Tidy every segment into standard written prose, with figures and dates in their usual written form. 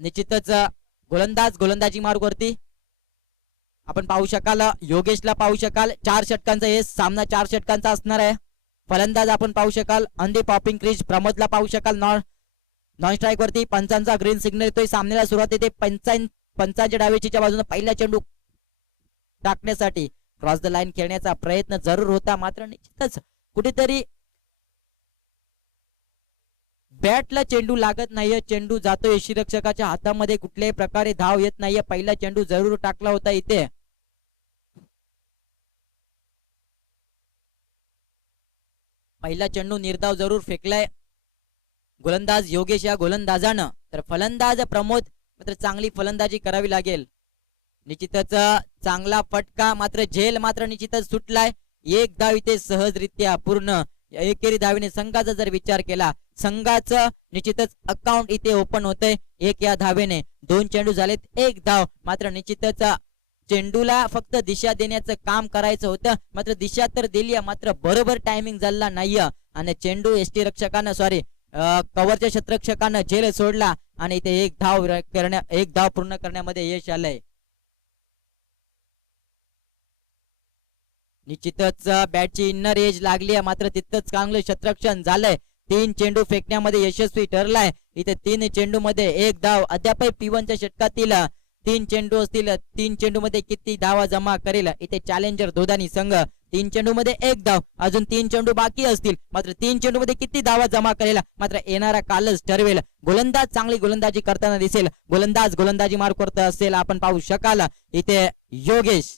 निश्चितच गोलंदाज गोलंदाजी मार्गवरती आपण पाहू शकाल, योगेशला पाहू शकाल 4 षटकांचा हे सामना 4 षटकांचा असणार आहे. फलंदाज आपण पाहू शकाल ऑन दी पॉपिंग क्रीज प्रमोदला पाहू शकाल नॉन स्ट्राईक वरती. पंचांचा ग्रीन सिग्नल येतोय. सामन्याला सुरुवात येते पंचांच्या डावीच्या बाजूने पहिला चेंडू टाकण्यासाठी क्रॉस द लाईन खेळण्याचा प्रयत्न जरूर होता, मात्र निश्चितच कुठेतरी बॅटला चेंडू लागत नाहीये. चेंडू जातोय यष्टीरक्षकाच्या हातामध्ये, कुठल्याही प्रकारे धाव येत नाहीये. पहिला चेंडू जरूर टाकला होता इथे. पहिला चेंडू निर्धाव जरूर फेकलाय गोलंदाज योगेश या गोलंदाजानं. तर फलंदाज प्रमोद मात्र चांगली फलंदाजी करावी लागेल. निश्चितच चांगला फटका, मात्र झेल मात्र निश्चितच सुटलाय. एक धाव इथे सहजरित्या पूर्ण एकेरी धावेने संघाचा जर विचार केला, संघाचं निश्चितच अकाउंट इथे ओपन होतंय 1 या धावेने. 2 चेंडू झालेत, 1 धाव. मात्र निश्चितच चेंडूला फक्त दिशा देण्याचं काम करायचं होतं, मात्र दिशा तर दिली, मात्र बरोबर टायमिंग झाला नाहीये आणि चेंडू यष्टीरक्षकानं कव्हरच्या क्षेत्ररक्षकानं झेल सोडला आणि इथे एक धाव पूर्ण करण्यामध्ये यश आलंय. निश्चितच बॅटची इन्नर एज लागली आहे, मात्र तितकंच चांगलं क्षेत्ररक्षण झालंय. 3 चेंडू फेकण्यामध्ये यशस्वी ठरलाय. इथे 3 चेंडू मध्ये 1 धाव. अद्याप P1च्या षटकातील 3 चेंडू असतील. 3 चेंडू मध्ये किती धावा जमा करेल इथे चॅलेंजर दोदानी संघ. 3 चेंडू मध्ये 1 धाव, अजून 3 चेंडू बाकी असतील, मात्र 3 चेंडू मध्ये किती धावा जमा करेल मात्र येणारा कालच ठरवेल. गोलंदाज चांगली गोलंदाजी करताना दिसेल. गोलंदाज गोलंदाजी मार्ग करत असेल, आपण पाहू शकाल इथे योगेश.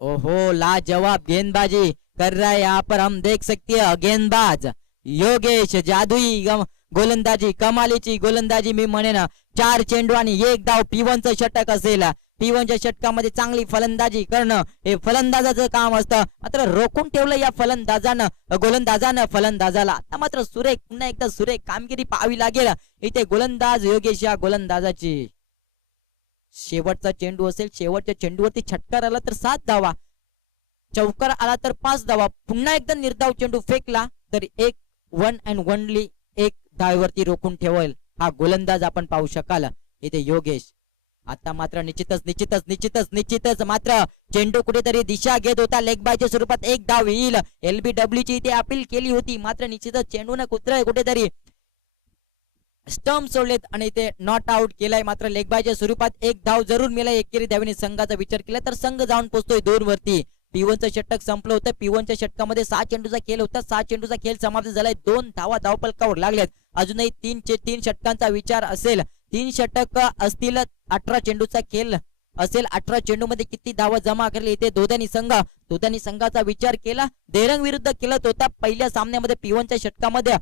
ओहो, लाजवाब गेंदबाजी कर रहा है यहाँ पर, हम देख सकते हैं गेंदबाज योगेश. जादुई गोलंदाजी, कमालीची गोलंदाजी मी म्हणेन. 4 चेंडू आणि 1 धाव. P1चं षटक असेल. P1च्या षटकामध्ये चांगली फलंदाजी करणं हे फलंदाजाचं काम असतं, मात्र रोखून ठेवलं या गोलंदाजानं फलंदाजाला. आता मात्र सुरेख, पुन्हा एकदा सुरेख कामगिरी पाहावी लागेल इथे गोलंदाज योगेश या गोलंदाजाची. शेवटचा चेंडू असेल, शेवटच्या चेंडूवरती छटकार आला तर 7 धावा, चौकार आला तर 5 धावा. पुन्हा एकदा निर्धाव चेंडू फेकला तर 1 अँड ओनली 1 धावेवरती रोखून ठेवेल हा गोलंदाज आपण पाहू शकाल इथे योगेश. आता मात्र निश्चितच मात्र चेंडू कुठेतरी दिशा घेत होता. लेग बायच्या स्वरूपात 1 धाव येईल. LBW ची इथे अपील केली होती, मात्र निश्चितच चेंडूने कुठेतरी स्टंप सोडलेत आणि ते नॉट आउट केलाय. मात्र लेग बायच्या स्वरूपात 1 धाव जरूर मिळाला. एकेरी धावेने संघाचा विचार केला तर संघ जाऊन पोहोचतोय 2 वरती. P1चं षटक संपलं होतं. P1च्या षटकामध्ये 6 चेंडूचा खेळ होता. 6 चेंडूचा खेळ समाप्त झालाय. 2 धावा धावपलकावर लागल्यात. अजूनही 3 षटकांचा विचार असेल. 3 षटक असतील, 18 चेंडूचा खेळ असेल. 18 चेंडू मध्ये किती धावा जमा करले इथे दोदानी संघाचा विचार केला. देरंग विरुद्ध खेळत होता पहिल्या सामन्यामध्ये. P1च्या षटकामध्ये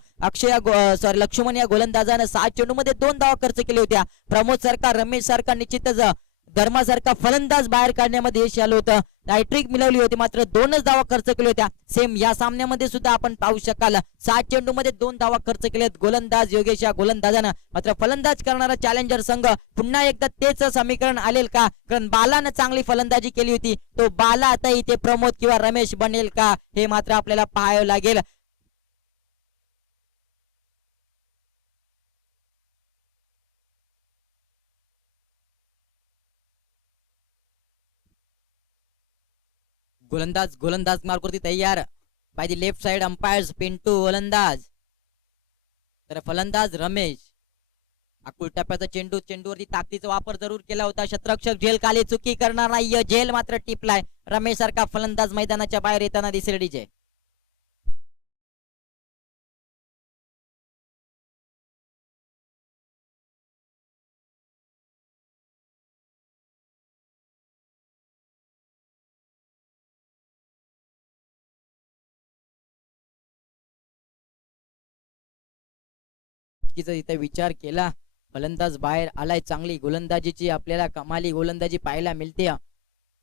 लक्ष्मण या गोलंदाजाने 6 चेंडू मध्ये 2 धावा खर्च केल्या होत्या. प्रमोद सारखा, रमेश सारखा, निश्चितच धर्मासारखा फलंदाज बाहेर काढण्यामध्ये यश आलं होतं. हॅट्रिक मिळवली होती, मात्र 2च धावा खर्च केल्या होत्या. सेम या सामन्यामध्ये सुद्धा आपण पाहू शकाल 7 चेंडू मध्ये 2 धावा खर्च केल्यात गोलंदाज योगेश या गोलंदाजानं. मात्र फलंदाज करणारा चॅलेंजर संघ पुन्हा एकदा तेच समीकरण आलेल का? कारण बालानं चांगली फलंदाजी केली होती, तो बाला आता इथे प्रमोद किंवा रमेश बनेल का हे मात्र आपल्याला पाहावं लागेल. गोलंदाज मार्गवरती तयार by the left side umpires. Pintu गोलंदाज, तर फलंदाज रमेश. अकुल टप्प्याचा चेंडूवरती ताकदीचा वापर जरूर केला होता. क्षेत्ररक्षक झेल खाली चुकी करणार नाही. झेल मात्र टिपलाय. रमेश सारखा फलंदाज मैदानाच्या बाहेर येताना दिसेल. डीजे इथे विचार केला. फलंदाज बाहेर आलाय. चांगली गोलंदाजीची आपल्याला कमाली गोलंदाजी पाहायला मिळते.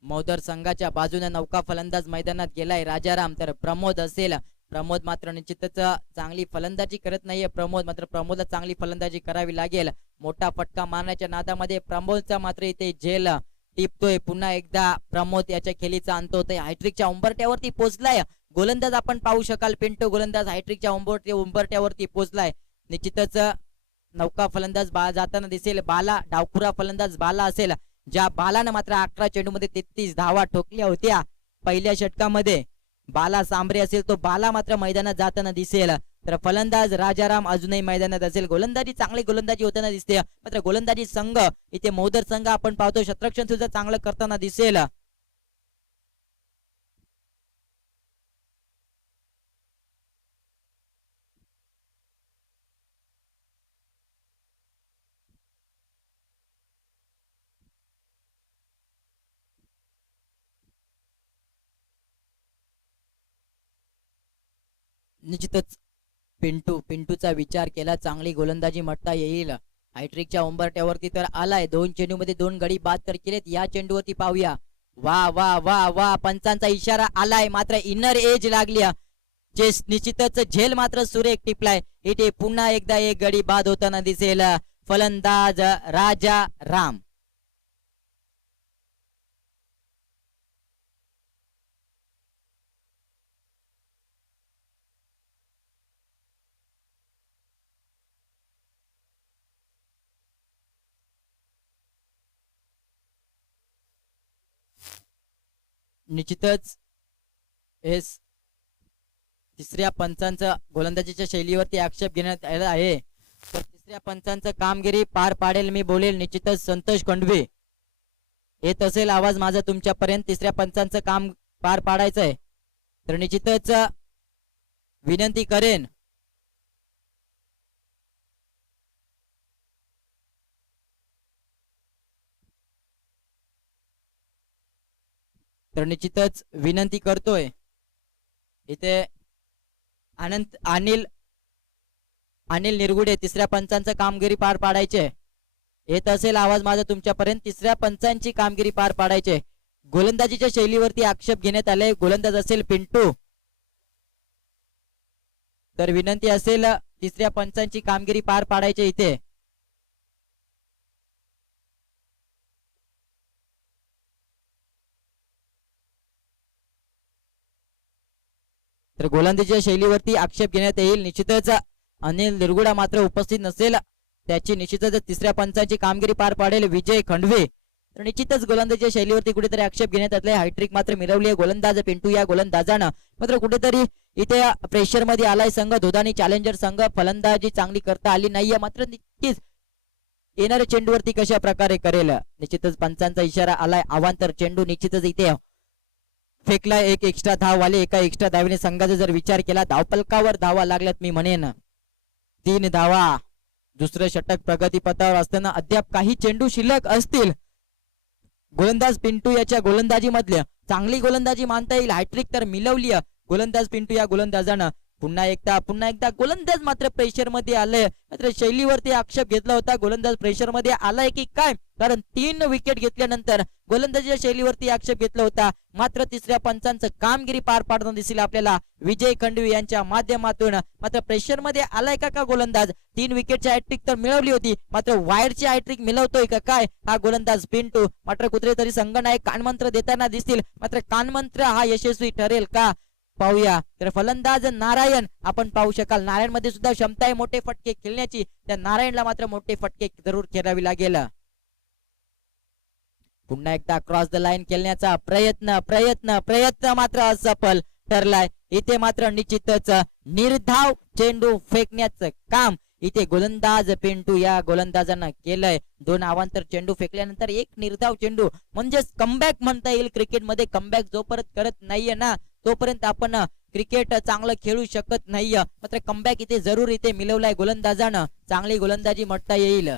मौदर संघाच्या बाजूने नौका फलंदाज मैदानात गेलाय राजाराम. तर प्रमोद असेल. प्रमोद मात्र निश्चितच चांगली फलंदाजी करत नाहीये. प्रमोदला चांगली फलंदाजी करावी लागेल. मोठा फटका मारण्याच्या नादामध्ये प्रमोदचा मात्र इथे झेल टिपतोय. पुन्हा एकदा प्रमोद याच्या खेळीचा अंत होतोय. हायट्रिकच्या उंबरट्यावरती पोहोचलाय गोलंदाज आपण पाहू शकाल. पिंटू गोलंदाज हायट्रिकच्या उंबरट्यावरती पोहोचलाय. निश्चितच नौका फलंदाज जाताना दिसेल बाला, डावखुरा फलंदाज बाला असेल, ज्या बालानं मात्र 11 चेंडूमध्ये 33 धावा ठोकल्या होत्या पहिल्या षटकामध्ये. बाला सांबरे असेल तो बाला मात्र मैदानात जाताना दिसेल. तर फलंदाज राजाराम अजूनही मैदानात असेल. गोलंदाजी चांगली गोलंदाजी होताना दिसते, मात्र गोलंदाजी संघ इथे मोदर संघ आपण पाहतो शतरक्षण सुद्धा चांगलं करताना दिसेल. निश्चितच पिंटूचा विचार केला, चांगली गोलंदाजी म्हणता येईल. हायट्रिकच्या उंबरट्यावरती तर आलाय, 2 चेंडूमध्ये 2 गडी बाद तर केलेत. या चेंडूवरती पाहूया, वा वा वा वा, पंचांचा इशारा आलाय, मात्र इनर एज लागली. निश्चितच झेल मात्र सुरेख टिपलाय. इथे पुन्हा एकदा एक गडी बाद होताना दिसेल. फलंदाज राजा राम. निश्चितच एस तिसऱ्या पंचांचा गोलंदाजीच्या शैलीवरती आक्षेप घेण्यात आला आहे. तर तिसऱ्या पंचांचं कामगिरी पार पाडेल मी बोलेल निश्चितच संतोष खंडवे. येत असेल आवाज माझा तुमच्यापर्यंत, तिसऱ्या पंचांचं काम पार पाडायचंय तर निश्चितच विनंती करेन. तर निश्चितच विनंती करतोय इथे अनिल निरगुडे, तिसऱ्या पंचांचं कामगिरी पार पाडायचे. येत असेल आवाज माझा तुमच्यापर्यंत, तिसऱ्या पंचांची कामगिरी पार पाडायचे. गोलंदाजीच्या शैलीवरती आक्षेप घेण्यात आले. गोलंदाज असेल पिंटू, तर विनंती असेल तिसऱ्या पंचांची कामगिरी पार पाडायचे इथे. तर गोलंदाजीच्या शैलीवरती आक्षेप घेण्यात येईल. निश्चितच अनिल निरगुडा मात्र उपस्थित नसेल, त्याची निश्चितच तिसऱ्या पंचाची कामगिरी पार पाडेल विजय खंडवे. तर निश्चितच गोलंदाजीच्या शैलीवरती कुठेतरी आक्षेप घेण्यात आले. हायट्रिक मात्र मिळवली आहे गोलंदाज पिंटू या गोलंदाजानं. मात्र कुठेतरी इथे प्रेशर मध्ये आलाय संघ धोदानी चॅलेंजर संघ. फलंदाजी चांगली करता आली नाहीये, मात्र नक्कीच येणाऱ्या चेंडूवरती कशा प्रकारे करेल. निश्चितच पंचांचा इशारा आलाय, अवांतर चेंडू निश्चितच इथे फेकला. एक एक्स्ट्रा धाव आली. एका एक्स्ट्रा धावेने संघाचा जर विचार केला, धावपलकावर धावा लागल्यात मी म्हणेन 3 धावा. दुसरं षटक प्रगतीपथावर असताना अद्याप काही चेंडू शिल्लक असतील. गोलंदाज पिंटू याच्या गोलंदाजी मधल्या चांगली गोलंदाजी मानता येईल. हॅट्रिक तर मिळवली गोलंदाज पिंटू या गोलंदाजानं. पुन्हा एकदा गोलंदाज मात्र प्रेशर मध्ये आले, मात्र शैलीवरती आक्षेप घेतला होता. गोलंदाज प्रेशर मध्ये आलाय की काय, कारण 3 विकेट घेतल्यानंतर गोलंदाजीच्या शैलीवरती आक्षेप घेतला होता. मात्र तिसऱ्या पंचांचं कामगिरी पार पाडताना दिसेल आपल्याला विजय खंडवे यांच्या माध्यमातून. मात्र प्रेशर मध्ये आलाय का गोलंदाज. 3 विकेटची हॅट्रिक तर मिळवली होती, मात्र वायरची हॅट्रिक मिळवतोय का काय हा गोलंदाज पिंटू. मात्र कुठेतरी संघनायक कानमंत्र देताना दिसतील, मात्र कानमंत्र हा यशस्वी ठरेल का पाहूया. तर फलंदाज नारायण आपण पाहू शकाल. नारायण मध्ये सुद्धा क्षमता आहे मोठे फटके खेळण्याची. त्या नारायणला मात्र मोठे फटके जरूर खेळावी लागेल. पुन्हा एकदा क्रॉस द लाईन खेळण्याचा प्रयत्न मात्र असफल ठरलाय. इथे मात्र निश्चितच निर्धाव चेंडू फेकण्याचं काम इथे गोलंदाज पिंटू या गोलंदाजांना केलंय. 2 अवांतर चेंडू फेकल्यानंतर एक निर्धाव चेंडू, म्हणजेच कमबॅक म्हणता येईल. क्रिकेटमध्ये कमबॅक जोपर्यंत करत नाहीये ना तोपर्यंत आपण क्रिकेट चांगलं खेळू शकत नाहीये. मात्र कमबॅक इथे जरूर इथे मिळवलाय गोलंदाजानं. चांगली गोलंदाजी म्हणता येईल.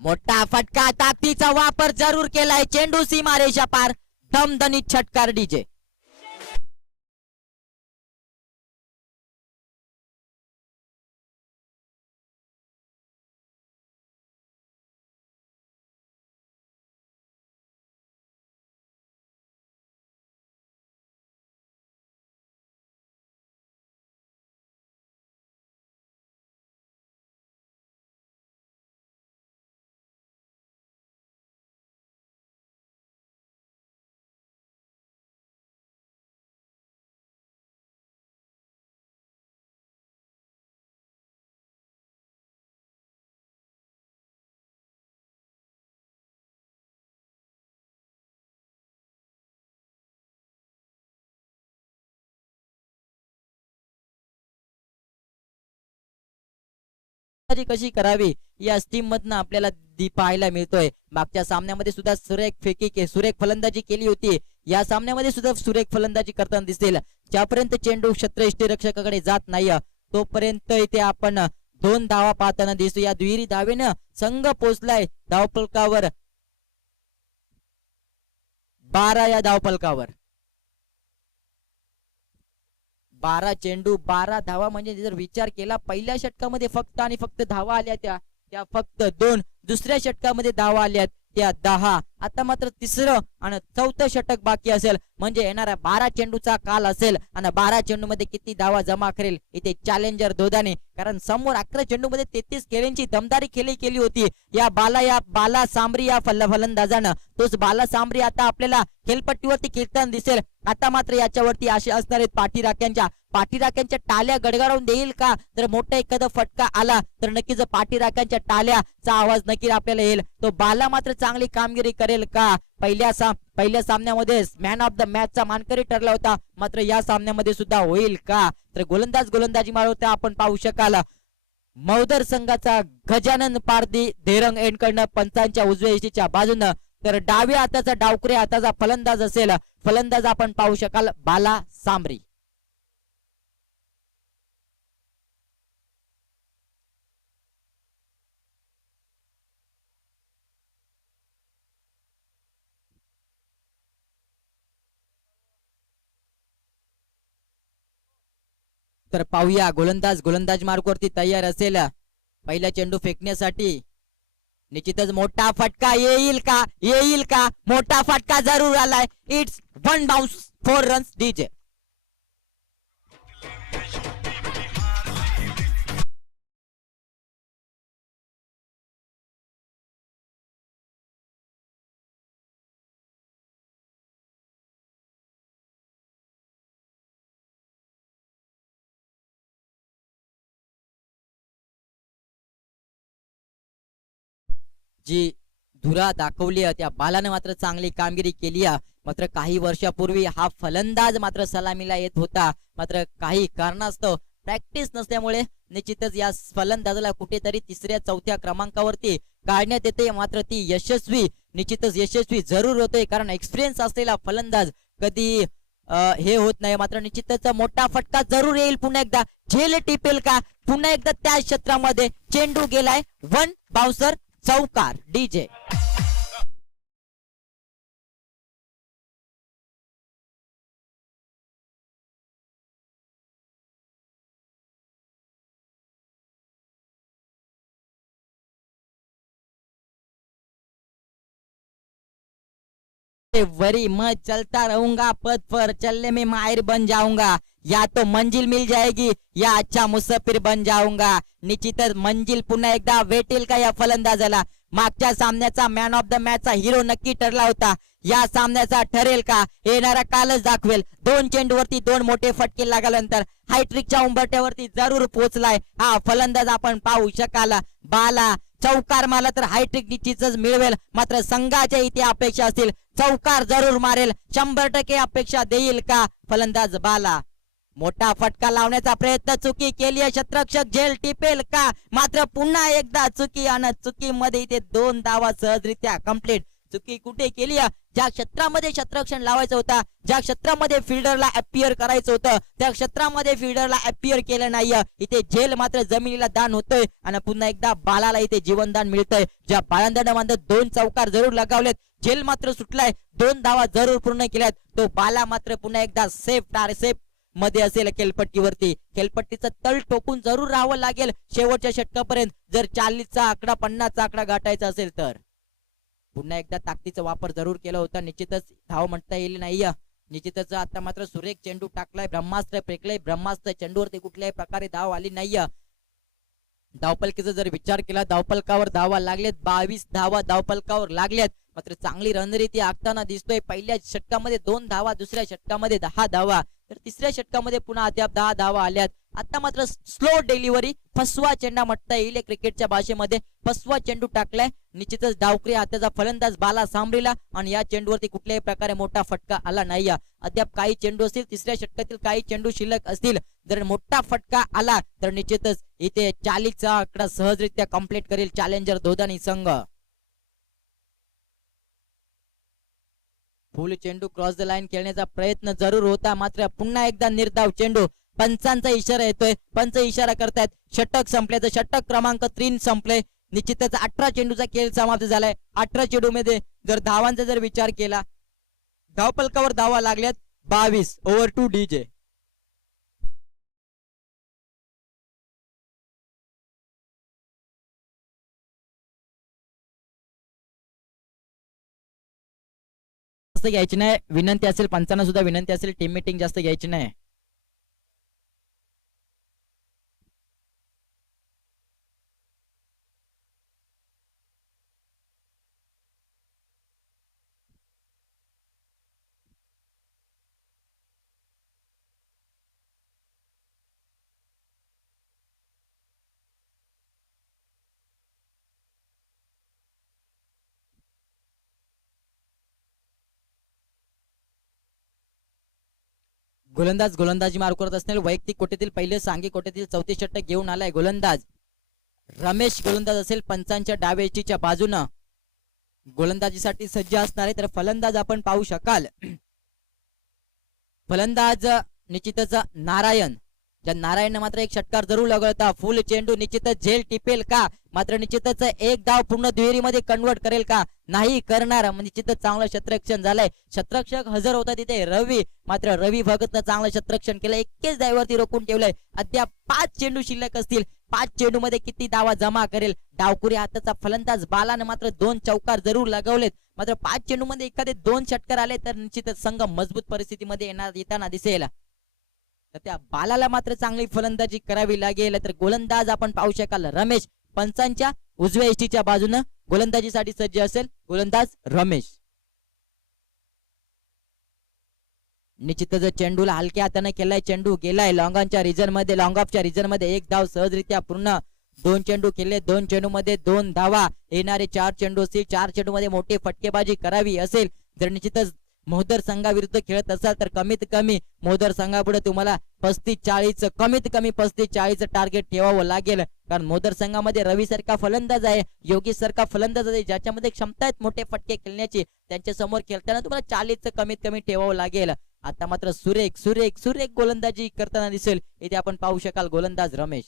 मोठा फटका, ताकदीचा वापर जरूर केलाय. चेंडू सीमारेषा पार, दमदनीत षटकार डीजे. कशी करावी या स्टीम मधनं आपल्याला पाहायला मिळतोय. मागच्या सामन्यामध्ये सुद्धा सुरेख फलंदाजी केली होती. या सामन्यामध्ये सुद्धा सुरेख फलंदाजी करताना दिसेल. ज्यापर्यंत चेंडू क्षेत्ररक्षकाकडे जात नाही तोपर्यंत इथे आपण 2 धावा पाहताना दिसतो. या दुहेरी धावेनं संघ पोहोचलाय धावफलकावर 12 या धावफलकावर. 12 चेंडू 12 धावा म्हणजे जर विचार केला पहिल्या षटकामध्ये फक्त आणि फक्त धावा आल्या त्या फक्त 2. दुसऱ्या षटकामध्ये धावा आल्यात त्या 10. आता मात्र तिसरं आणि चौथं षटक बाकी असेल म्हणजे येणारा 12 चेंडूचा काल असेल आणि 12 चेंडू मध्ये किती धावा जमा करेल इथे चॅलेंजर दोदाने. कारण समोर 11 चेंडू मध्ये 33 खेळांची दमदारी केली होती या बाला सांबरी या फलंदाजानं. तोच बाला सांबरी आता आपल्याला खेळपट्टीवरती खेळताना दिसेल. आता मात्र याच्यावरती असे असणार आहेत पाठीराख्यांच्या टाळ्या गडगडावून देईल का. जर मोठा एखादा फटका आला तर नक्कीच पाठीराख्यांच्या टाळ्याचा आवाज नक्की आपल्याला येईल. तो बाला मात्र चांगली कामगिरी करेल का. पहिल्या सामन्यामध्ये मॅन ऑफ द मॅच चा मानकरी ठरला होता मात्र या सामन्यामध्ये सुद्धा होईल का. तर गोलंदाजी मारवता आपण पाहू शकाल मौदर संघाचा गजानन पारधी धेरंग एंडकडनं पंचांच्या उजव्या इशीच्या बाजूनं. तर डाव्या हाताचा डावकऱ्या हाताचा फलंदाज असेल फलंदाज आपण पाहू शकाल बाला सांबरी. तर पाहूया गोलंदाज मार्गवरती तयार असेल पहिला चेंडू फेकण्यासाठी. निश्चितच मोठा फटका येईल का मोठा फटका जरूर आलाय. It's 1 bounce 4 runs DJ. जी धुरा दाखवली त्या बालाने मात्र चांगली कामगिरी केली. मात्र काही वर्षापूर्वी हा फलंदाज मात्र सलामीला येत होता मात्र काही कारणास्तव प्रॅक्टिस नसल्यामुळे निश्चितच या फलंदाजाला कुठेतरी 3ऱ्या-4थ्या क्रमांकावरती काढण्यात येते. मात्र ती निश्चितच यशस्वी जरूर होते कारण एक्सपिरियन्स असलेला फलंदाज कधी हे होत नाही. मात्र निश्चितच मोठा फटका जरूर येईल. पुन्हा एकदा झेल टिपेल का पुन्हा एकदा त्या क्षेत्रामध्ये चेंडू गेलाय 1 बाउन्सर चौकार डीजे. वरी मैं चलता रहूंगा पद पर चलने में माहिर बन जाऊंगा. या तो मंजिल मिल जाएगी या अच्छा मुसाफिर बन जाऊंगा. निश्चितच मंजिल पुन्हा एकदा भेटेल का या फलंदाजाला. मागच्या सामन्याचा मॅन ऑफ द मॅच चा हिरो नक्की ठरला होता. या सामन्याचा ठरेल का येणारा कालच दाखवेल. 2 चेंडूवरती 2 मोठे फटके लागल्यानंतर हायट्रिकच्या उंबरठ्यावरती जरूर पोहोचलाय हा फलंदाज आपण पाहू शकाल. बाला चौकार मारला तर हायट्रिक निश्चितच मिळवेल. मात्र संघाच्या इथे अपेक्षा असतील चौकार जरूर मारेल 100% अपेक्षा देईल का फलंदाज बाला. मोठा फटका लावण्याचा प्रयत्न चुकी केली क्षेत्ररक्षक झेल टिपेल का. मात्र पुन्हा एकदा चुकी आणि चुकीमध्ये इथे 2 धावा सहजरित्या कंप्लीट. चुकी कुठे केली ज्या क्षेत्रामध्ये क्षेत्ररक्षण लावायचं होता ज्या क्षेत्रामध्ये फिल्डरला अपियर करायचं होतं त्या क्षेत्रामध्ये फिल्डरला अपियर केलं नाही. इथे झेल मात्र जमिनीला दान होतोय आणि पुन्हा एकदा बालाला इथे जीवनदान मिळतंय. ज्या बाळंदानं मात्र 2 चौकार जरूर लगावलेत. झेल मात्र सुटलाय 2 धावा जरूर पूर्ण केल्यात. तो बाला मात्र पुन्हा एकदा सेफ मध्ये असेल खेळपट्टीवरती. खेळपट्टीचं तळ टोकून जरूर राहावं लागेल शेवटच्या षटकापर्यंत जर 40चा आकडा 50चा आकडा गाठायचा असेल तर. पुन्हा एकदा ताकदीचा वापर जरूर केला होता. निश्चितच धाव म्हणता येईल नाही. निश्चितच आता मात्र सुरेख चेंडू टाकलाय ब्रह्मास्त्र फेकलाय. ब्रह्मास्त्र चेंडूवरती कुठल्याही प्रकारे धाव आली नाही. धावपलकीचा जर विचार केला धावपलकावर धावा लागलेत 22 धावा धावपलकावर लागल्यात. मात्र चांगली रणनीती आखताना दिसतोय. पहिल्या षटकामध्ये 2 धावा दुसऱ्या षटकामध्ये 10 धावा तर तिसऱ्या षटकामध्ये पुन्हा अद्याप 10 धावा आल्यात. आता मात्र स्लो डिलिव्हरी, फसवा चेंडा म्हणता येईल क्रिकेटच्या भाषेमध्ये, फसवा चेंडू टाकलाय. निश्चितच डावखुरी हाताचा फलंदाज बाला सांभरीला आणि या चेंडूवरती कुठल्याही प्रकारे मोठा फटका आला नाही. अद्याप काही चेंडू असतील, तिसऱ्या षटकातील काही चेंडू शिल्लक असतील, जर मोठा फटका आला तर निश्चितच इथे 40चा आकडा सहजरित्या कंप्लीट करेल चॅलेंजर दोदानी संघ. फुल चेंडू क्रॉस द लाईन खेळण्याचा प्रयत्न जरूर होता, मात्र पुन्हा एकदा निर्धाव चेंडू. पंचांचा इशारा येतोय, पंच इशारा करतायत षटक संपल्याचं. षटक क्रमांक 3 संपले. निश्चितच 18 चेंडूचा खेळ समाप्त झालाय. 18 चेंडू मध्ये जर धावांचा जर विचार केला, धावपलकावर धावा लागल्यात 22 ओव्हर टू डीजे. जास्त घ्यायची नाही, विनंती असेल पंचांना सुद्धा विनंती असेल टीम मीटिंग जास्त घ्यायची नाही. गोलंदाज गोलंदाजी मार करत असणारे वैयक्तिक कोट्यातील पहिले, सांघिक कोट्यातील चौथे षटक घेऊन आलाय गोलंदाज रमेश. गोलंदाज असेल पंचांच्या डावेचीच्या बाजूनं गोलंदाजीसाठी सज्ज असणार आहे. तर फलंदाज आपण पाहू शकाल, फलंदाज निश्चितच नारायण. ज्या नारायण मात्र एक षटकार जरूर लगळता. फुल चेंडू निश्चितच झेल टिपेल का, मात्र निश्चितच एक धाव पूर्ण दुहेरीमध्ये कन्वर्ट करेल का, नाही करणार. निश्चितच चांगलं क्षेत्ररक्षण झालंय. क्षेत्ररक्षक हजर होता तिथे रवी, मात्र रवी भगतनं चांगलं क्षेत्ररक्षण केलं, 21 धावेवरती रोखून ठेवलंय. अद्याप 5 चेंडू शिल्लक असतील. 5 चेंडू मध्ये किती धावा जमा करेल डावखुरी हाताचा फलंदाज बालाने. मात्र 2 चौकार जरूर लगवलेत, मात्र 5 चेंडू मध्ये एखादे 2 षटकार आले तर निश्चितच संघ मजबूत परिस्थितीमध्ये येताना दिसेल. तर त्या बालाला मात्र चांगली फलंदाजी करावी लागेल. तर गोलंदाज आपण पाहू शकाल रमेश, पंचांच्या उजव्या इष्टीच्या बाजूनं गोलंदाजीसाठी सज्ज असेल गोलंदाज रमेश. निश्चितच चेंडूला हलक्या हाताने केलाय, चेंडू गेलाय लॉंगॉनच्या रिजन मध्ये. लॉंग ऑफच्या रिजन मध्ये एक धाव सहजरित्या पूर्ण. 2 चेंडू केले, 2 चेंडू मध्ये 2 धावा. येणारे 4 चेंडू असतील, 4 चेंडू मध्ये मोठी फटकेबाजी करावी असेल. जर निश्चितच मोहदर संघाविरुद्ध खेळत असाल तर कमीत कमी मोहदर संघापुढे तुम्हाला 35-40 कमीत कमी 35-40 टार्गेट ठेवावं लागेल. कारण मोहदर संघामध्ये रवी सारखा फलंदाज आहे, योगेश सारखा फलंदाज आहे, ज्याच्यामध्ये क्षमता आहेत मोठे फटके खेळण्याची. त्यांच्या समोर खेळताना तुम्हाला 40 कमीत कमी ठेवावं लागेल. आता मात्र सुरेख सुरेख सुरेख गोलंदाजी करताना दिसेल इथे आपण पाहू शकाल गोलंदाज रमेश.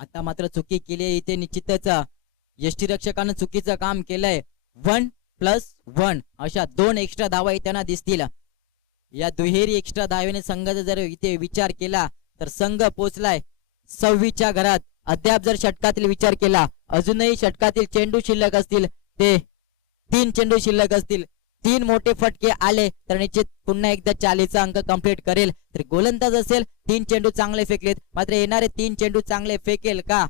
आता मात्र चुकी केली इथे निश्चितच यष्टीरक्षकानं चुकीचं काम केलंय. 1+1 अशा 2 एक्स्ट्रा धावा येताना दिसतील. या दुहेरी एक्स्ट्रा धावेने संघाचा जर इथे विचार केला तर संघ पोचलाय 26च्या घरात. अद्याप जर षटकातील विचार केला, अजूनही षटकातील चेंडू शिल्लक असतील, ते 3 चेंडू शिल्लक असतील, 3 मोठे फटके आले तर निश्चित पुन्हा एकदा 40चा अंक कंप्लीट करेल. तर गोलंदाज असेल 3 चेंडू चांगले फेकलेत, मात्र येणारे 3 चेंडू चांगले फेकेल का,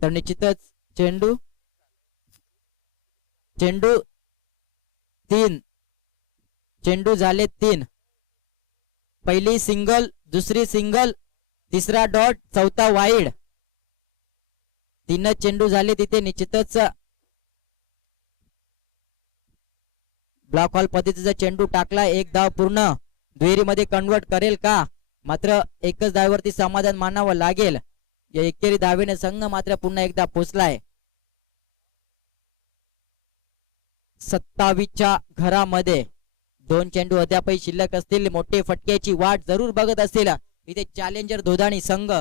तर निश्चितच चेंडू चेंडू 3 चेंडू झाले 3. पहिली सिंगल, दुसरी सिंगल, तिसरा डॉट, चौथा वाईड. 3 चेंडू झाले तिथे. निश्चितच ब्लॉक हॉल पद्धतीचा चेंडू टाकला, 1 धाव पूर्ण. दुहेरीमध्ये कन्वर्ट करेल का, मात्र एकच धावेवरती समाधान मानावं लागेल. या एकेरी धावेने संघ मात्र पुन्हा एकदा पोचलाय 27च्या घरामध्ये. 2 चेंडू अद्यापही शिल्लक असतील, मोठे फटक्याची वाट जरूर बघत असतील इथे चॅलेंजर दोधाणी संघ.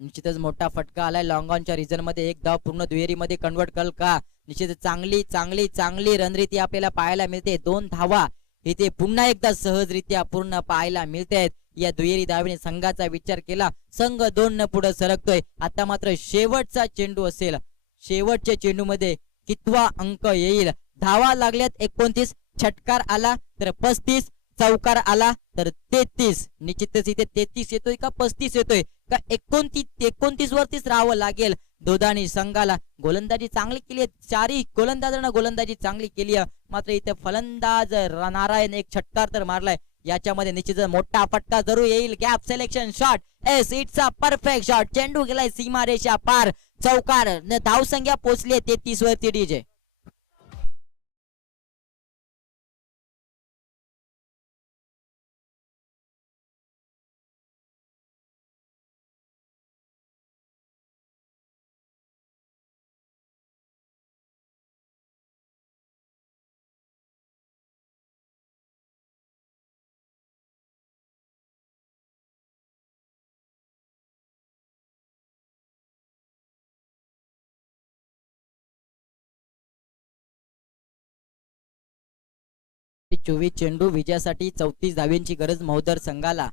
निश्चितच मोठा फटका आलाय लॉंग ऑनच्या रिझन मध्ये. एक धाव पूर्ण दुहेरीमध्ये कन्वर्ट करल का? निश्चितच चांगली चांगली चांगली रणनीती आपल्याला पाहायला मिळते. 2 धावा इथे पुन्हा एकदा सहजरित्या पूर्ण पाहायला मिळतात. या दुहेरी धावेने संघाचा विचार केला, संघ 2 न पुढे सरकतोय. आता मात्र शेवटचा चेंडू असेल. शेवटच्या चेंडू मध्ये कितवा अंक येईल? धावा लागल्यात 29, षटकार आला तर 35, चौकार आला तर 33. निश्चितच इथे 33 येतोय का 35 येतोय का 29 वरतीच राहावं लागेल दोदानी संघाला. गोलंदाजी चांगली केली, चारही गोलंदाजांना गोलंदाजी चांगली केली, मात्र इथे फलंदाज नारायण एक षटकार तर मारलाय. याच्यामध्ये निश्चितच मोठा फटका जरूर येईल. Gap selection shot, S it's a perfect shot. चेंडू गेलाय सीमारेषा पार, चौकार. धावसंख्या पोहोचली 33 वरती डीजे. चोवीस चेंडू विजयासाठी 34 धाव्यांची गरज महोदर संघाला.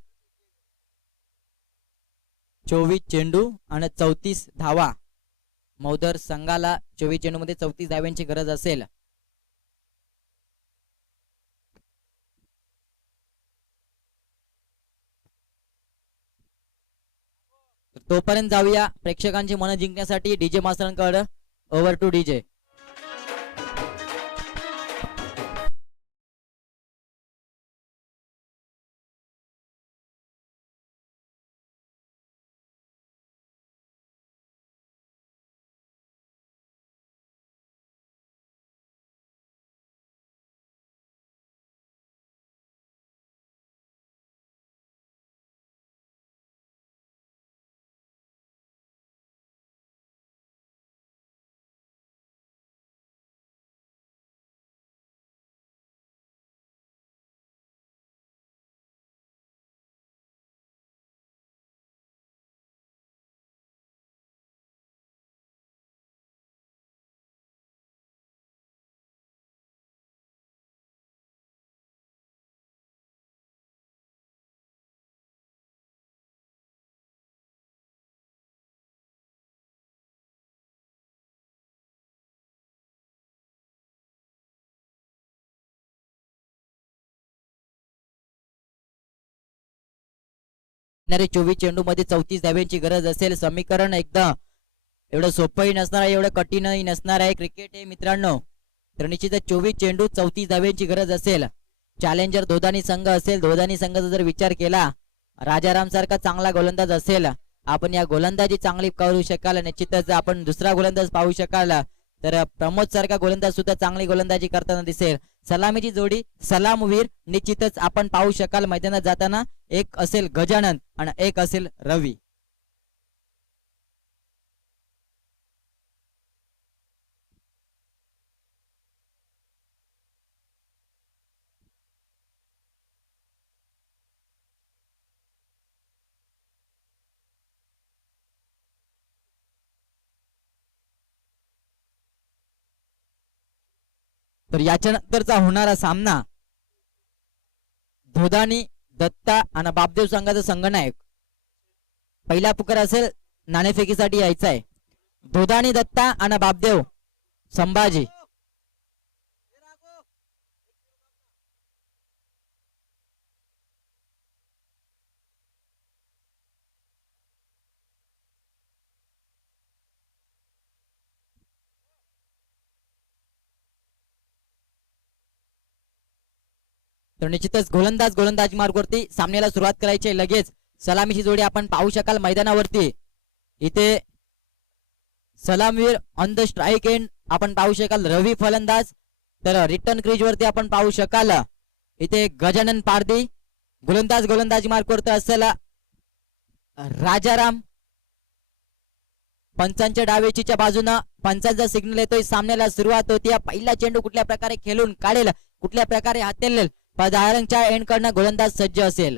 24 चेंडू आणि 34 धावा महोदर संघाला. 24 चेंडू मध्ये 34 धाव्यांची गरज असेल. तोपर्यंत जाऊया प्रेक्षकांची मन जिंकण्यासाठी डीजे मास्तरांकडे. Over to DJ. येणारे 24 चेंडू मध्ये 34 धाव्यांची गरज असेल. समीकरण एकदा एवढं सोपंही नसणार आहे, एवढं कठीणही नसणार आहे. क्रिकेट हे मित्रांनो. तर निश्चितच 24 चेंडू 34 धाव्यांची गरज असेल. चॅलेंजर दोदानी संघ असेल. दोदानी संघाचा जर विचार केला, राजाराम सारखा चांगला गोलंदाज असेल, आपण या गोलंदाजी चांगली करू शकाल. निश्चितच आपण दुसरा गोलंदाज पाहू शकाल तर प्रमोद सारखा गोलंदाज सुद्धा चांगली गोलंदाजी करताना दिसेल. सलामीची जोडी सलामवीर निश्चितच आपण पाहू शकाल मैदानात जाताना. एक असेल गजानन आणि एक असेल रवी. तर याच्या नंतरचा होणारा सामना धोदानी दत्ता आणि बापदेव संघाचा संघनायक. पहिला पुकार असेल नाणेफेकीसाठी यायचा आहे. धोदानी दत्ता आणि बापदेव संभाजी. तर निश्चितच गोलंदाज मार्गावरती सामन्याला सुरुवात करायची आहे. लगेच सलामीची जोडी आपण पाहू शकाल मैदानावरती. इथे सलामवीर ऑन द स्ट्राईक एंड आपण पाहू शकाल रवी फलंदाज. तर रिटर्न क्रीज वरती आपण पाहू शकाल इथे गजानन पारदी. गोलंदाजी मार्गावरती असलेला राजाराम. पंचांच्या डावेचीच्या बाजूनं पंचांचा सिग्नल येतोय. सामन्याला सुरुवात होती. पहिला चेंडू कुठल्या प्रकारे खेळून काढेल, कुठल्या प्रकारे हातेल, पदारंगच्या एंड कडनं गोलंदाज सज्ज असेल.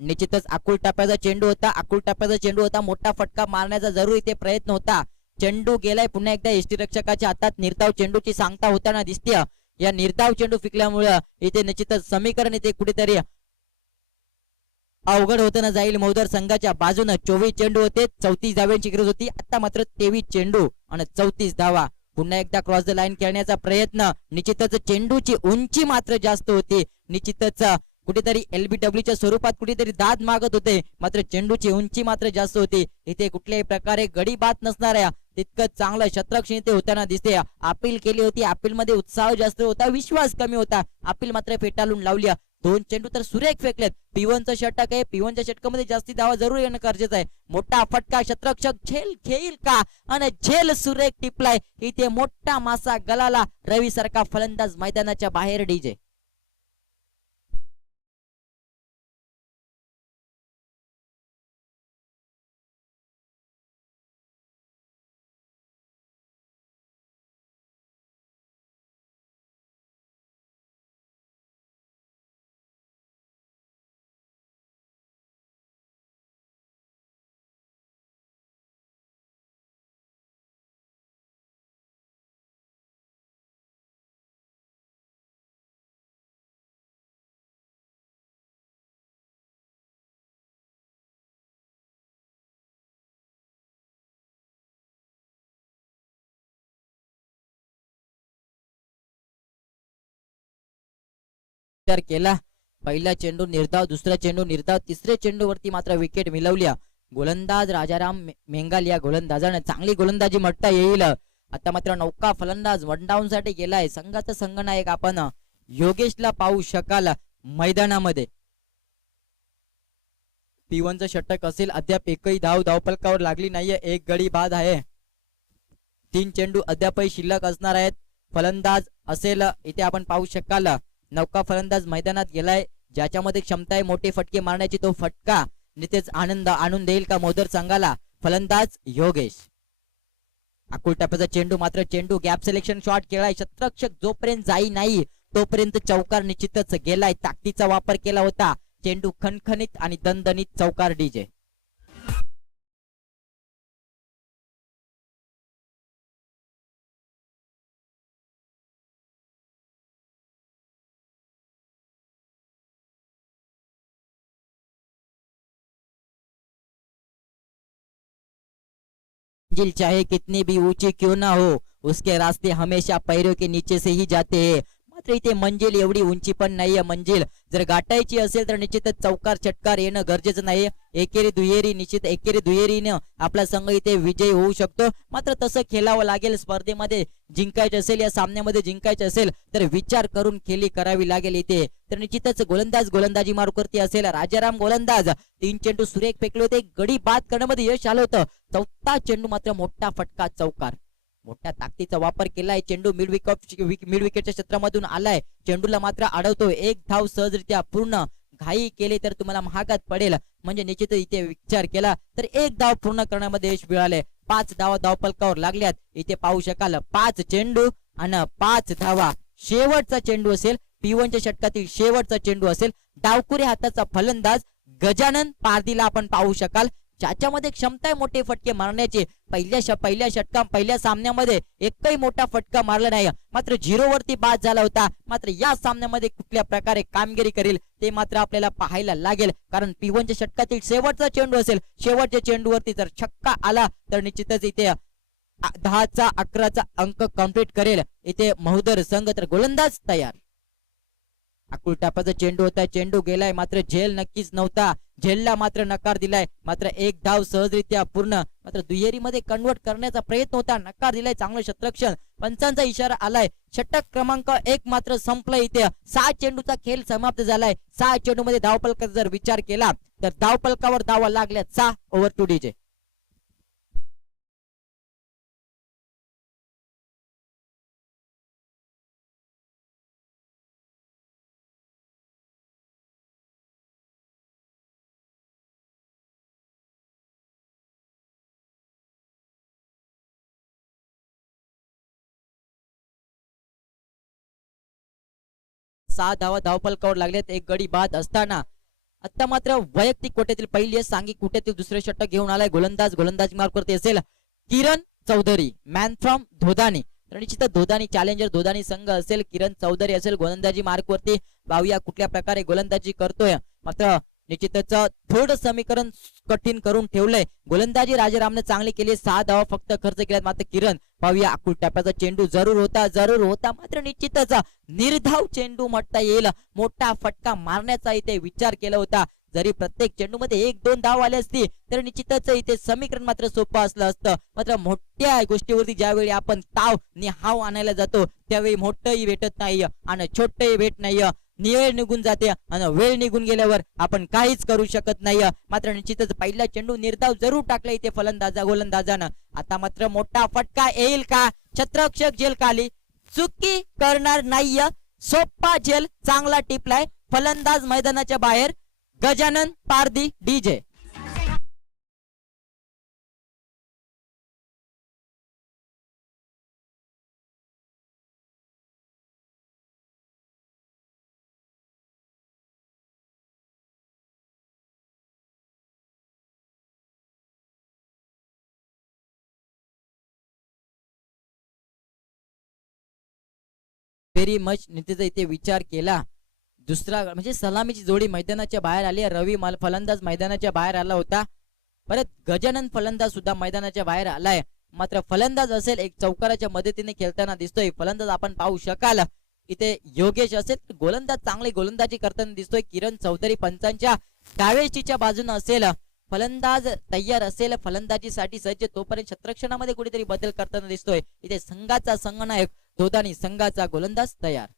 निश्चितच आकुल टप्प्याचा चेंडू होता, आकुल टप्प्याचा चेंडू होता, मोठा फटका मारण्याचा जरूर इथे प्रयत्न होता. चेंडू गेलाय पुन्हा एकदा यष्टीरक्षकाच्या हातात. निर्धाव चेंडूची सांगता होताना दिसते. या निर्धाव चेंडू फेकल्यामुळे इथे निश्चितच समीकरण इथे कुठेतरी अवघड होताना जाईल मौदर संघाच्या बाजूने. 24 चेंडू होते, 34 धाव्यांची गरज होती. आता मात्र 23 चेंडू आणि 34 धावा. पुन्हा एकदा क्रॉस द लाईन खेळण्याचा प्रयत्न. निश्चितच चेंडूची उंची मात्र जास्त होती. निश्चितच कुठेतरी एलबीडब्ल्यूच्या स्वरूपात कुठेतरी दाद मागत होते, मात्र चेंडूची उंची मात्र जास्त होती. इथे कुठल्याही प्रकारे गडी बाद नसणाऱ्या तितकं चांगलं शतरक्षण इथे होताना दिसते. अपील केली होती, अपील मध्ये उत्साह जास्त होता, विश्वास कमी होता. अपील मात्र फेटाळून लावली. 2 चेंडू तर सुरेख फेकलेत. P1चं षटक आहे, P1च्या षटकामध्ये जास्ती धावा जरूर येणं गरजेचं आहे. मोठा फटका, शतरक्षक झेल घेईल का आणि झेल सुरेख टिपलाय. इथे मोठा मासा गलाला. रवी सारखा फलंदाज मैदानाच्या बाहेर. डीजे विचार केला. पहिला चेंडू निर्धाव, दुसरा चेंडू निर्धाव, तिसरे चेंडूवरती मात्र विकेट मिळवल्या. गोलंदाज राजाराम मेंगाल या गोलंदाजाने चांगली गोलंदाजी म्हणता येईल. आता मात्र नौका फलंदाज वन डाऊन साठी गेलाय. संघाचा संघनायक आपण योगेशला पाहू शकाल मैदानामध्ये. P1चं षटक असेल, अद्याप एकही धावफलकावर लागली नाहीये. एक गडी बाद आहे. 3 चेंडू अद्यापही शिल्लक असणार आहेत. फलंदाज असेल इथे आपण पाहू शकाल. नौका फलंदाज मैदानात गेलाय, ज्याच्यामध्ये क्षमता आहे मोठे फटके मारण्याची. तो फटका नितेच आनंद आणून देईल का मोदर संघाला. फलंदाज योगेश. आकुल टप्प्याचा चेंडू मात्र चेंडू गॅप सिलेक्शन शॉट केलाय. शतरक्षक जोपर्यंत जाई नाही तोपर्यंत चौकार निश्चितच गेलाय. ताकदीचा वापर केला होता. चेंडू खणखणीत आणि दणदणीत चौकार. डीजे मंजिल चाहे कितनी भी ऊंची क्यों ना हो, उसके रास्ते हमेशा पैरों के नीचे से ही जाते हैं. मात्र इथे मंजिल एवढी उंची पण नाहीये. मंजिल जर गाठायची असेल तर निश्चितच चौकार षटकार येणं गरजेचं नाही. एकेरी दुहेरी निश्चित एकेरी दुहेरीनं आपला संघ इथे विजयी होऊ शकतो. मात्र तसं खेळावं लागेल. स्पर्धेमध्ये जिंकायचे असेल, या सामन्यामध्ये जिंकायचे असेल तर विचार करून खेळी करावी लागेल इथे. तर निश्चितच गोलंदाज गोलंदाजी मारुकरती असेल. राजाराम गोलंदाज 3 चेंडू सुरेख फेकले होते, गडी बाद करण्यामध्ये यश आलं होतं. 4था चेंडू मात्र मोठा फटका, चौकार. मोठ्या ताकदीचा वापर केलाय. चेंडू मिड विकेटच्या क्षेत्रामधून आलाय. चेंडूला मात्र अडवतो. एक धाव सहजरित्या पूर्ण. घाई केली तर तुम्हाला महागात पडेल. म्हणजे निश्चित इथे विचार केला तर एक धाव पूर्ण करण्यामध्ये यश मिळाले. 5 धावा धावफलकावर लागल्यात. इथे पाहू शकाल 5 चेंडू आणि 5 धावा. शेवटचा चेंडू असेल, P1च्या षटकातील शेवटचा चेंडू असेल. डावकुरे हाताचा फलंदाज गजानन पारदीला आपण पाहू शकाल, ज्याच्यामध्ये क्षमता आहे मोठे फटके मारण्याचे. पहिल्या सामन्यामध्ये एकही मोठा फटका मारला नाही. मात्र 0 वरती बाद झाला होता. मात्र या सामन्यामध्ये कुठल्या प्रकारे कामगिरी करेल ते मात्र आपल्याला पाहायला लागेल. कारण P1च्या षटकातील शेवटचा चेंडू असेल. शेवटच्या चेंडूवरती जर छक्का आला तर निश्चितच इथे 10चा 11चा अंक कंप्लीट करेल इथे महुदर संघ. तर गोलंदाज तयार. आकुल टापाचा चेंडू होता, चेंडू गेलाय. मात्र झेल नक्कीच नव्हता. झेलला मात्र नकार दिलाय. मात्र एक धाव सहजरित्या पूर्ण. मात्र दुहेरीमध्ये कन्वर्ट करण्याचा प्रयत्न होता, नकार दिलाय. चांगलं क्षेत्ररक्षण. पंचांचा इशारा आलाय. षटक क्रमांक 1 मात्र संपलं इथे. 6 चेंडूचा खेळ समाप्त झालाय. 6 चेंडू मध्ये धावफलकाचा जर विचार केला तर धावफलकावर धावा लागल्या 6 ओव्हर टू डीजे. 6 धावा धावफलकावर लागल्यात. एक गडी बाद असताना आता मात्र वैयक्तिक कोट्यातील पहिली सांघिक कोट्यातील दुसरे षटक घेऊन आलाय गोलंदाज मार्क करते असेल किरण चौधरी, मॅन फ्रॉम धोदानी. तर निश्चितच धोदानी चॅलेंजर धोदानी संघ असेल, किरण चौधरी असेल गोलंदाजी मार्क वरती. पाहूया कुठल्या प्रकारे गोलंदाजी करतोय. मात्र निश्चितच थोडं समीकरण कठीण करून ठेवलंय. गोलंदाजी राजारामने चांगली केली, 6 धावा फक्त खर्च केल्यात. मात्र किरण पाहूया आकुल टप्प्याचा चेंडू जरूर होता मात्र निश्चितच निर्धाव चेंडू म्हणता येईल. मोठा फटका मारण्याचा इथे विचार केला होता. जरी प्रत्येक चेंडू मध्ये 1-2 धाव आले असती तर निश्चितच इथे समीकरण मात्र सोपं असलं असतं. मात्र मोठ्या गोष्टीवरती ज्यावेळी आपण ताव नि हाव आणायला जातो त्यावेळी मोठंही भेटत नाही आणि छोटंही भेट नाही. वेळ निघून जाते आणि वेळ निघून गेल्यावर आपण काहीच करू शकत नाही. मात्र निश्चितच पहिला चेंडू निर्धाव जरूर टाकला इथे गोलंदाजानं. आता मात्र मोठा फटका येईल का? क्षेत्ररक्षक झेल खाली, चुकी करणार नाहीये. सोप्पा झेल चांगला टिपलाय. फलंदाज मैदानाच्या बाहेर. Gajanan Pardi DJ. Very much नितीचा इथे विचार केला. दुसरा म्हणजे सलामीची जोडी मैदानाच्या बाहेर आली. रवी फलंदाज मैदानाच्या बाहेर आला होता. परत गजानन फलंदाज सुद्धा मैदानाच्या बाहेर आलाय. मात्र फलंदाज असेल एक चौकाराच्या मदतीने खेळताना दिसतोय. फलंदाज आपण पाहू शकाल इथे योगेश असेल, गोलंदाज चांगली गोलंदाजी करताना दिसतोय. किरण चौधरी पंचांच्या डावेशीच्या बाजूने असेल. फलंदाज तयार असेल फलंदाजीसाठी सज्ज, तोपर्यंत क्षेत्ररक्षणामध्ये कुठेतरी बदल करताना दिसतोय. इथे संघाचा संघनायक धोदानी, संघाचा गोलंदाज तयार.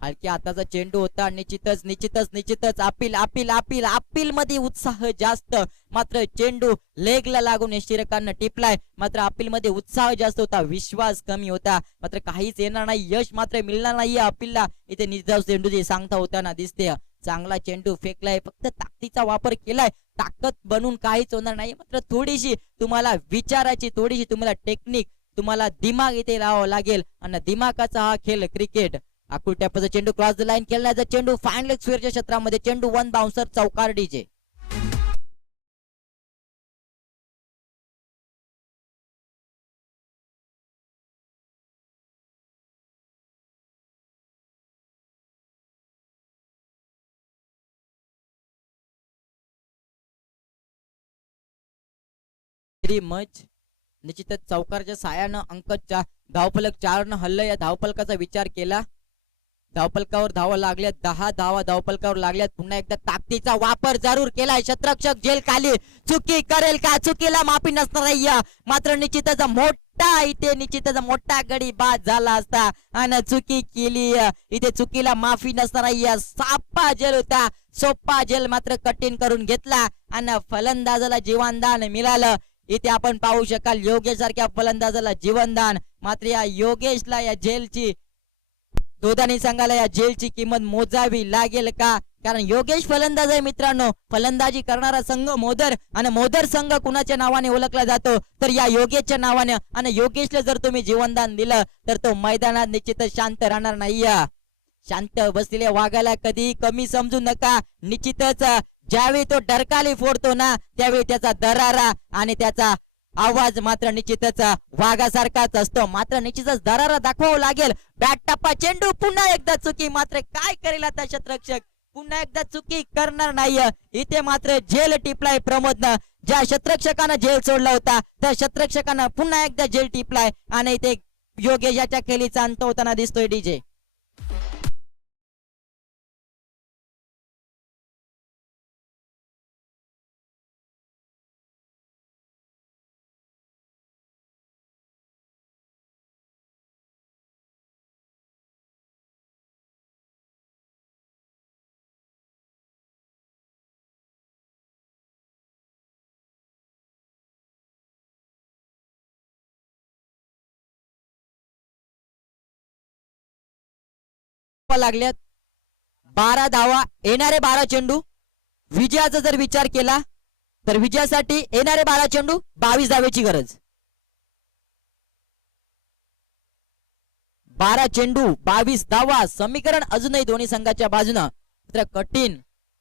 हलक्या हाताचा चेंडू होता. निश्चितच अपील मध्ये उत्साह जास्त. मात्र चेंडू लेगला लागून यष्टिरकांना टिपलाय. मात्र अपील मध्ये उत्साह जास्त होता, विश्वास कमी होता. मात्र काहीच येणार नाही, यश मात्र मिळणार नाही अपीलला. इथे निर्धाव चेंडूची सांगता होताना दिसते. चांगला चेंडू फेकलाय, फक्त ताकदीचा वापर केलाय. ताकद बनून काहीच होणार नाही. मात्र थोडीशी तुम्हाला विचाराची, थोडीशी तुम्हाला टेक्निक, तुम्हाला दिमाग इथे लावावा लागेल. आणि दिमागाचा हा खेळ क्रिकेट. आकुल टप्प्याचा चेंडू क्रॉस द लाईन खेळण्याचा चेंडू फाईन लेग स्क्वेअरच्या क्षेत्रामध्ये. चेंडू 1 बाउन्सर चौकार डीजे. मच निश्चितच चौकारच्या साह्यानं अंक धावफलक 4 न हल्लं. या धावफलकाचा विचार केला. धावफलकावर धावा लागल्यात, 10 धावा धावफलकावर लागल्यात. पुन्हा एकदा ताकदीचा वापर जरूर केलाय. क्षेत्ररक्षक झेल खाली, चुकी करेल का? चुकीला माफी नसणार नाही. मात्र निश्चितच मोठा गडी बाद झाला असता आणि चुकी केली. इथे चुकीला माफी नसणार नाही. सापा झेल होता, सोप्पा झेल मात्र कठीण करून घेतला आणि फलंदाजाला जीवनदान मिळालं. इथे आपण पाहू शकाल योगेश सारख्या फलंदाजाला जीवनदान. मात्र या योगेशला या झेलची, धोदानी संघाला या झेलची किंमत मोजावी लागेल का? कारण योगेश फलंदाज आहे मित्रांनो. फलंदाजी करणारा संघ मोदर, आणि मोदर संघ कुणाच्या नावाने ओळखला जातो तर या योगेशच्या नावाने. आणि योगेशला जर तुम्ही जीवनदान दिलं तर तो मैदानात निश्चितच शांत राहणार नाही. शांत बसलेल्या वाघाला कधी कमी समजू नका. निश्चितच ज्यावेळी तो डरकाली फोडतो ना त्यावेळी त्याचा दरारा आणि त्याचा आवाज मात्र निश्चितच वाघासारखाच असतो. मात्र निश्चितच दरारा दाखवावं लागेल. बॅट टप्पा चेंडू पुन्हा एकदा चुकी. मात्र काय करेल आता क्षेत्ररक्षक? पुन्हा एकदा चुकी करणार नाही. इथे मात्र झेल टिपलाय प्रमोदनं. ज्या क्षेत्ररक्षकानं झेल सोडला होता त्या क्षेत्ररक्षकानं पुन्हा एकदा झेल टिपलाय आणि इथे योगेशाच्या खेळीचा अंत होताना दिसतोय डीजे. लागल्यात 12 धावा, येणारे 12 चेंडू. विजयाचा जर विचार केला तर विजयासाठी येणारे 12 चेंडू 22 धावेची गरज. 12 चेंडू 22 धावा. समीकरण अजूनही दोन्ही संघाच्या बाजूने मात्र कठीण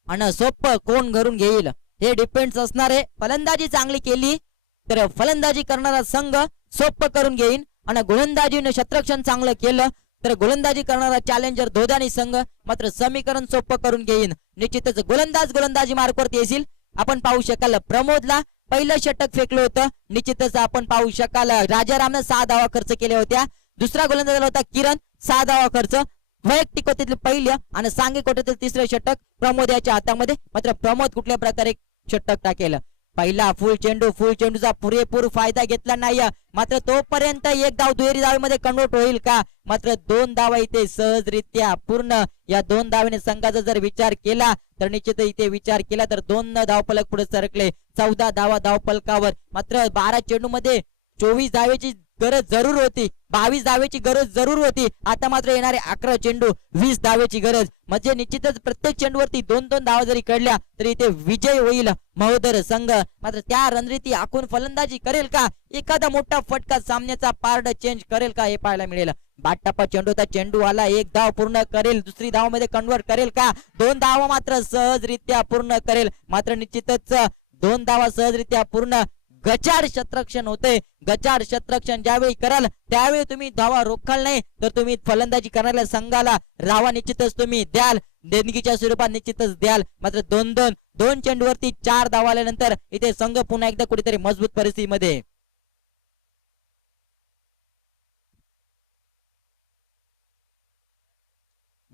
आणि सोपं कोण घरून घेईल हे डिपेंड्स असणार आहे. फलंदाजी चांगली केली तर फलंदाजी करणारा संघ सोपं करून घेईन आणि गोलंदाजीने क्षेत्ररक्षण चांगलं केलं तर गोलंदाजी करणारा चॅलेंजर धोदानी संघ मात्र समीकरण सोपं करून घेईन. निश्चितच गोलंदाजी मार्कवरती येईल. आपण पाहू शकाल प्रमोदला पहिलं षटक फेकलं होतं. निश्चितच आपण पाहू शकाल राजारामने 6 धावा खर्च केल्या होत्या. दुसरा गोलंदाज होता किरण 6 धावा खर्च. वैयक्तिक कोट्यातील पहिलं आणि सांघिक कोट्यातील तिसरे षटक प्रमोद याच्या हातामध्ये. मात्र प्रमोद कुठल्या प्रकारे षटक टाकेल. पहिला फुल चेंडूचा पुरेपूर फायदा घेतला नाही. मात्र तोपर्यंत एक धाव दुहेरी धावेमध्ये कन्वर्ट होईल का. मात्र 2 धावा इथे सहजरित्या पूर्ण. या 2 धावेने संघाचा जर विचार केला तर निश्चित इथे विचार केला तर 2 धावफलक पुढे सरकले. 14 धावा धावफलकावर. मात्र 12 चेंडू मध्ये 24 धावेची गरज जरूर होती. 22 धावेची गरज जरूर होती. आता मात्र येणारे 11 चेंडू 20 धावेची गरज. म्हणजे निश्चितच प्रत्येक चेंडूवरती 2-2 धावा जरी काढल्या तरी इथे विजय होईल महोदर संघ. मात्र त्या रणनीती आखून फलंदाजी करेल का. एखादा मोठा फटका सामन्याचा पार्ट चेंज करेल का हे पाहायला मिळेल. बाटप्पा चेंडूचा चेंडू आला. 1 धाव पूर्ण करेल. दुसरी धाव मध्ये कन्वर्ट करेल का. 2 धावा मात्र सहजरित्या पूर्ण करेल. मात्र निश्चितच 2 धावा सहजरित्या पूर्ण. गचाड क्षेत्ररक्षण होते. गचाड क्षेत्ररक्षण ज्यावेळी कराल त्यावेळी तुम्ही धावा रोखाल नाही तर तुम्ही फलंदाजी करणाऱ्या संघाला रावा निश्चितच तुम्ही द्याल. देणगीच्या स्वरूपात निश्चितच द्याल. मात्र 2 चेंडूवरती 4 धावा आल्यानंतर इथे संघ पुन्हा एकदा कुठेतरी मजबूत परिस्थितीमध्ये.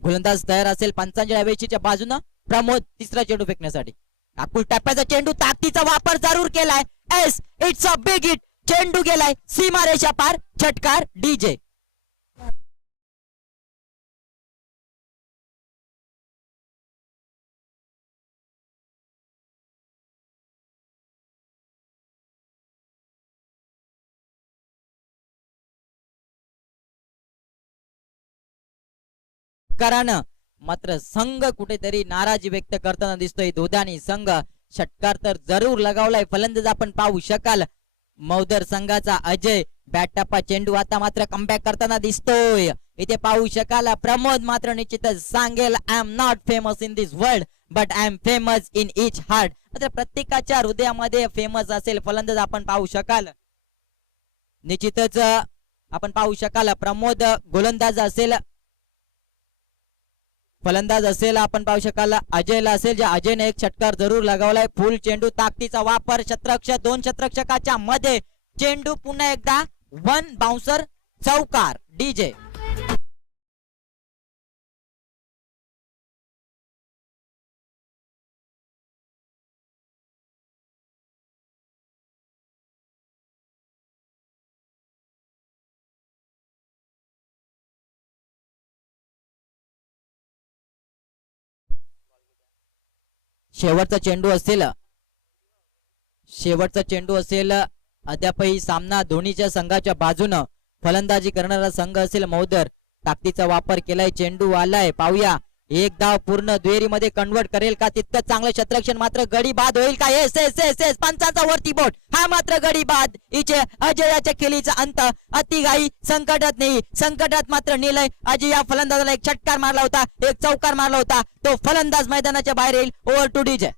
गोलंदाज तयार असेल 85 बाजूनं. प्रमोद तिसरा चेंडू फेकण्यासाठी. आकुल टप्प्याचा चेंडू ताकदीचा वापर जरूर केलाय. It's a big hit. चेंडू गेलाय सीमारेषा पार. षटकार डीजे. करानं मात्र संघ कुठेतरी नाराजी व्यक्त करताना दिसतोय. दोदानी संघ षटकार तर जरूर लगावलाय. फलंदाज आपण पाहू शकाल मौदर संघाचा अजय. बॅटप्पा चेंडू आता मात्र कमबॅक करताना दिसतोय. इथे पाहू शकाल प्रमोद मात्र निश्चितच सांगेल I am not famous in this world but I am famous in each heart. मात्र प्रत्येकाच्या हृदयामध्ये फेमस असेल फलंदाज आपण पाहू शकाल. निश्चितच आपण पाहू शकाल प्रमोद गोलंदाज असेल. फलंदाज असेल आपण पाहू शकाल अजयला असेल. ज्या अजयने एक षटकार जरूर लगावलाय. फुल चेंडू ताकदीचा वापर. क्षेत्ररक्षक 2 क्षेत्ररक्षकाच्या मध्ये. चेंडू पुन्हा एकदा 1 बाउन्सर चौकार डीजे. शेवटचा चेंडू असेल. अद्यापही सामना धोनीच्या संघाच्या बाजूनं. फलंदाजी करणारा संघ असेल मौदर. ताकदीचा वापर केलाय. चेंडू आलाय. पाहूया 1 धाव पूर्ण दुहेरीमध्ये कन्वर्ट करेल का. तितकं चांगलं क्षेत्ररक्षण. मात्र गडी बाद होईल का. एस पंचांचा वरती बोट. हा मात्र गडी बाद. इथे अजयाच्या खेळीचा अंत. अतिघाई संकटात नाही. संकटात मात्र नेलय. अजय या फलंदाजाला एक षटकार मारला होता. एक चौकार मारला होता. तो फलंदाज मैदानाच्या बाहेर येईल. Over to DJ.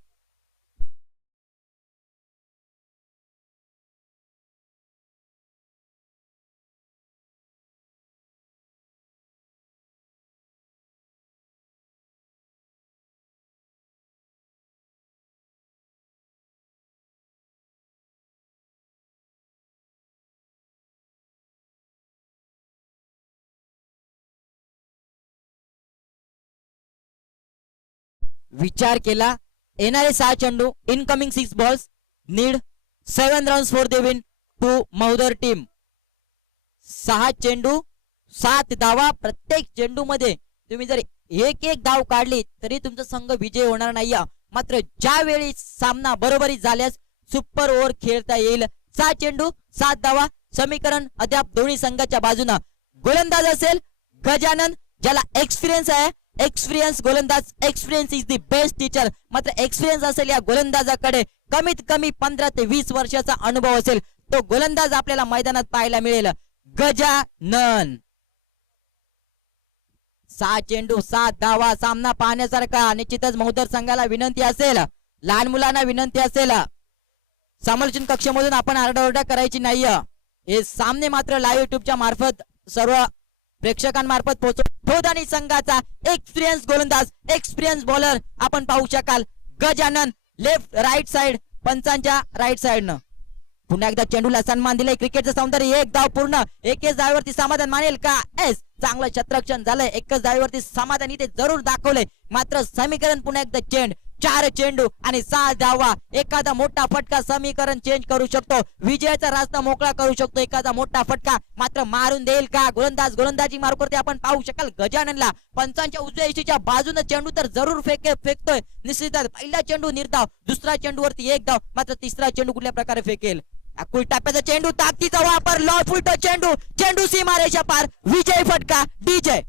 विचार केला. येणारे 6 चेंडू incoming 6 balls need 7 runs for the win to Maudar team. 6 चेंडू 7 धावा. प्रत्येक चेंडू मध्ये तुम्ही जर एक धाव काढली तरी तुमचा संघ विजय होणार नाही. मात्र ज्या वेळी सामना बरोबरी झाल्यास सुपर ओव्हर खेळता येईल. 6 चेंडू 7 धावा. समीकरण अद्याप दोन्ही संघाच्या बाजूने. गोलंदाज असेल गजानन ज्याला एक्सपिरियन्स आहे. एक्सपिरियन्स गोलंदाज. Experience is the best teacher. मात्र एक्सपिरियन्स असेल या गोलंदाजाकडे. कमीत कमी 15 ते 20 वर्षाचा अनुभव असेल. तो गोलंदाज आपल्याला मैदानात पाहायला मिळेल. गजानन 6 चेंडू 7 धावा. सामना पाहण्यासारखा. निश्चितच महोदर संघाला विनंती असेल, लहान मुलांना विनंती असेल, समालोचन कक्षामधून आपण आरडाओरडा करायची नाहीये. हे सामने मात्र लाईव्ह युट्यूबच्या मार्फत सर्व प्रेक्षकांमार्फत पोहोचवतो आणि संघाचा एक्सपिरियन्स गोलंदाज, एक्सपिरियन्स बॉलर आपण पाहू शकाल गजानन, लेफ्ट राईट साइड, पंचांच्या राईट साइडनं. पुन्हा एकदा चेंडूला सन्मान दिलाय. क्रिकेटचं सौंदर्य. एक धाव पूर्ण. एकच धावेवरती समाधान मानेल का? चांगलं शतरक्षण झालंय. एकच धावेवरती समाधान इथे जरूर दाखवलंय. मात्र समीकरण पुन्हा एकदा चेंड. 4 चेंडू आणि 6 धावा. एखादा मोठा फटका समीकरण चेंज करू शकतो, विजयाचा रास्ता मोकळा करू शकतो. एखादा मोठा फटका मात्र मारून देईल का? गोलंदाज गोलंदाजी मारू करते आपण पाहू शकाल गजाननला. पंचांच्या उजव्या इशीच्या बाजूने चेंडू तर जरूर फेकतोय निश्चितच. पहिला चेंडू निर्धाव, दुसरा चेंडूवरती एक धाव, मात्र तिसरा चेंडू कुठल्या प्रकारे फेकेल? टाप्याचा चेंडू, ताकदीचा वापर, लॉ फुलटो चेंडू, चेंडू सीमारेषा पार. विजय फटका. डीजे